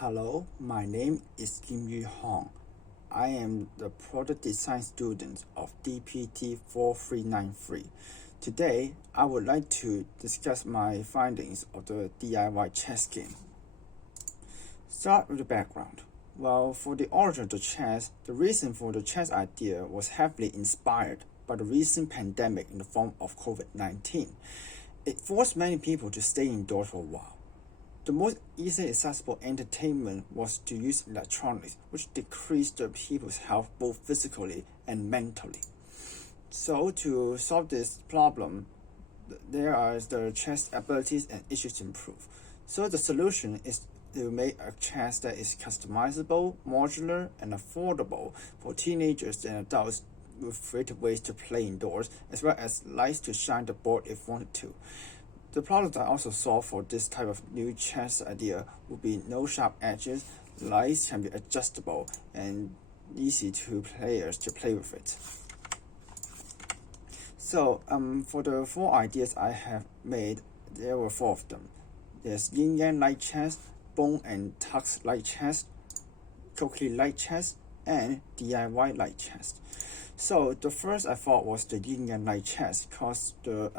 Hello, my name is Kim Yu Hong. I am the product design student of DPD 4393. Today, I would like to discuss my findings of the DIY chess game. Start with the background. Well, for the origin of the chess, the reason for the chess idea was heavily inspired by the recent pandemic in the form of COVID-19. It forced many people to stay indoors for a while. The most easily accessible entertainment was to use electronics, which decreased the people's health both physically and mentally. So to solve this problem, there are the chess abilities and issues to improve. So the solution is to make a chess that is customizable, modular, and affordable for teenagers and adults with creative ways to play indoors, as well as lights to shine the board if wanted to. The problem I also solve for this type of new chess idea would be no sharp edges, lights can be adjustable, and easy to players to play with it. So for the 4 ideas I have made, there were 4 of them. There's Yin Yang light chess, Bone and Tux light chess, Cookie light chess, and DIY light chess. So the first I thought was the Yin Yang light chess, because the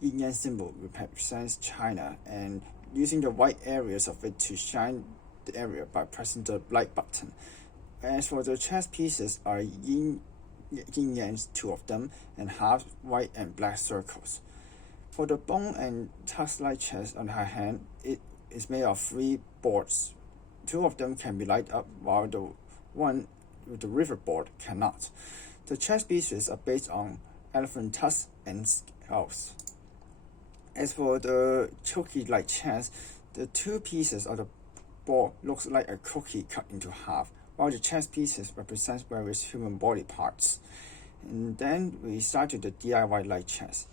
Yin Yang symbol represents China, and using the white areas of it to shine the area by pressing the light button. As for the chess pieces are Yin Yangs, 2 of them, and half white and black circles. For the Bone and Tux light chess, on the other hand, it is made of 3 boards. 2 of them can be light up, while the one with the river board cannot. The chess pieces are based on elephant tusks and skulls. As for the cookie light chess, the 2 pieces of the board looks like a cookie cut into half, while the chess pieces represent various human body parts. And then we started the DIY light chess.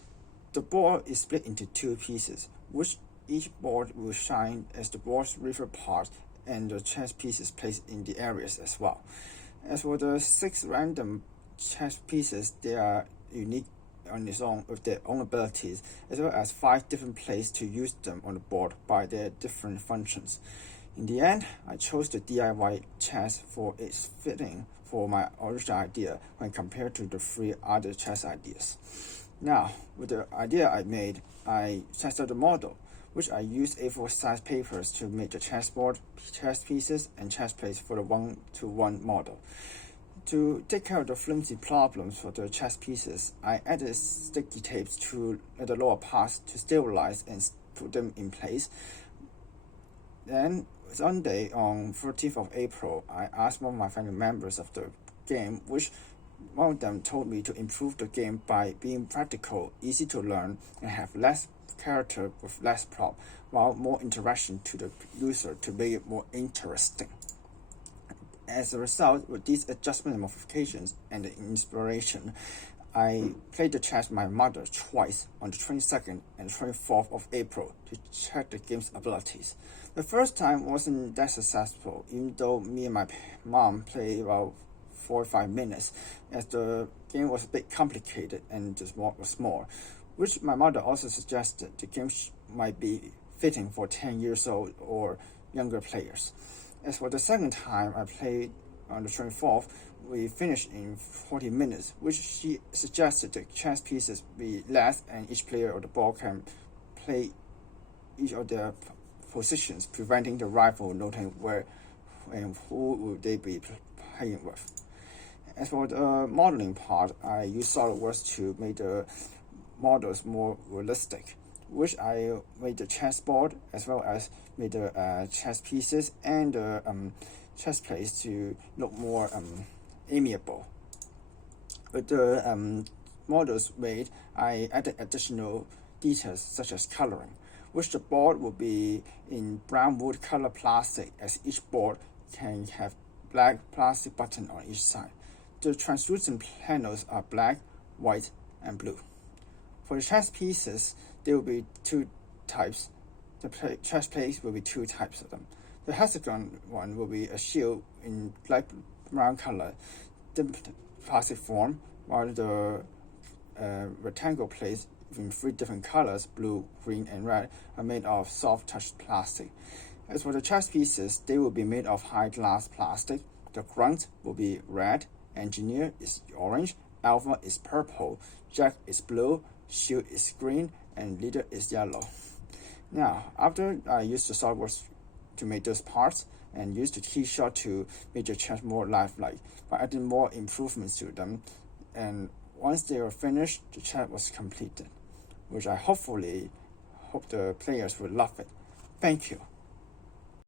The board is split into 2 pieces, which each board will shine as the board's river part, and the chess pieces placed in the areas as well. As for the 6 random chess pieces, they are unique on its own with their own abilities, as well as 5 different places to use them on the board by their different functions. In the end, I chose the DIY chess for its fitting for my original idea when compared to the 3 other chess ideas. Now, with the idea I made, I tested the model, which I used A4 size papers to make the chessboard, chess pieces, and chess plates for the 1-to-1 model. To take care of the flimsy problems for the chess pieces, I added sticky tapes to the lower parts to stabilize and put them in place. Then, Sunday on 13th of April, I asked one of my family members of the game, which one of them told me to improve the game by being practical, easy to learn, and have less character with less prop, while more interaction to the user to make it more interesting. As a result, with these adjustment and modifications and the inspiration, I played the chess with my mother twice on the 22nd and 24th of April to check the game's abilities. The first time wasn't that successful, even though me and my mom played about 4 or 5 minutes, as the game was a bit complicated and the board was small, which my mother also suggested the game might be fitting for 10 years old or younger players. As for the second time I played on the 24th, we finished in 40 minutes, which she suggested the chess pieces be less and each player of the board can play each of their positions, preventing the rival noting where and who would they be playing with. As for the modeling part, I used SolidWorks to make the models more realistic, which I made the chessboard as well as made the chess pieces and the chess plates to look more amiable. With the models made, I added additional details such as coloring, which the board will be in brown wood color plastic, as each board can have black plastic button on each side. The translucent panels are black, white, and blue. For the chess pieces, there will be 2 types. The chess plates will be 2 types of them. The hexagon one will be a shield in light brown color, the plastic form, while the rectangle plates in 3 different colors, blue, green, and red, are made of soft touch plastic. As for the chess pieces, they will be made of high-glass plastic. The grunt will be red, engineer is orange, alpha is purple, jack is blue, shield is green, and leader is yellow. Now, after I used the SolidWorks to make those parts and used the keyshot to make the chess more lifelike by adding more improvements to them, and once they were finished, the chess was completed, which I hope the players will love it. Thank you.